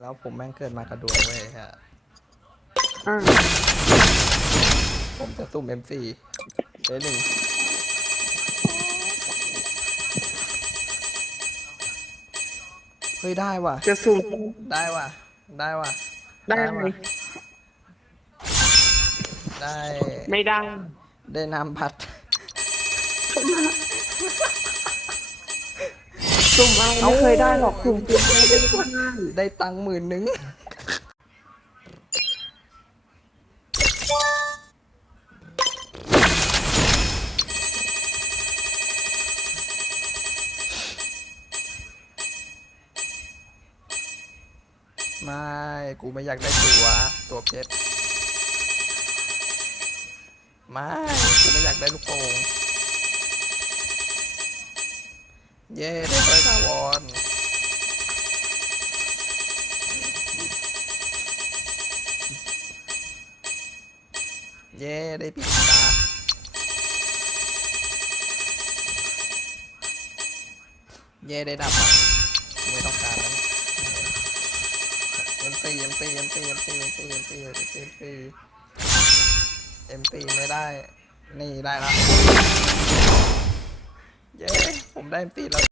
แล้วผมแม่งเกิดมากระดวงเว้ยฮะอ่าผมจะซุ่ม M4 เอ้หนึ่งเฮ้ยได้ว่ะ จะสุ่มได้ว่ะได้ว่ะ ได้ว่ะ ได้ไม่ได้ได้น้ำพัด สุ่มอะไรไม่เคยได้หรอกสุ่มสุ่มไม่ได้ก็ได้ได้ตังค์หมื่นหนึ่งไม่ กูไม่อยากได้ตัวตัวเพชรไม่ กูไม่อยากได้ลูกโป่ง เย้ได้ตัวถาวรเย้ได้ปิดตาเย้ได้ดับอะกูไม่ต้องการแล้วเอ็มปีเอ็มปีเอ็มปีเอ็มปีเอ็มปีเอ็มปีเอ็มปีเอ็มปีเอ็มปีไม่ได้ นี่ได้แล้วเย้ ผมได้เอ็มปีแล้ว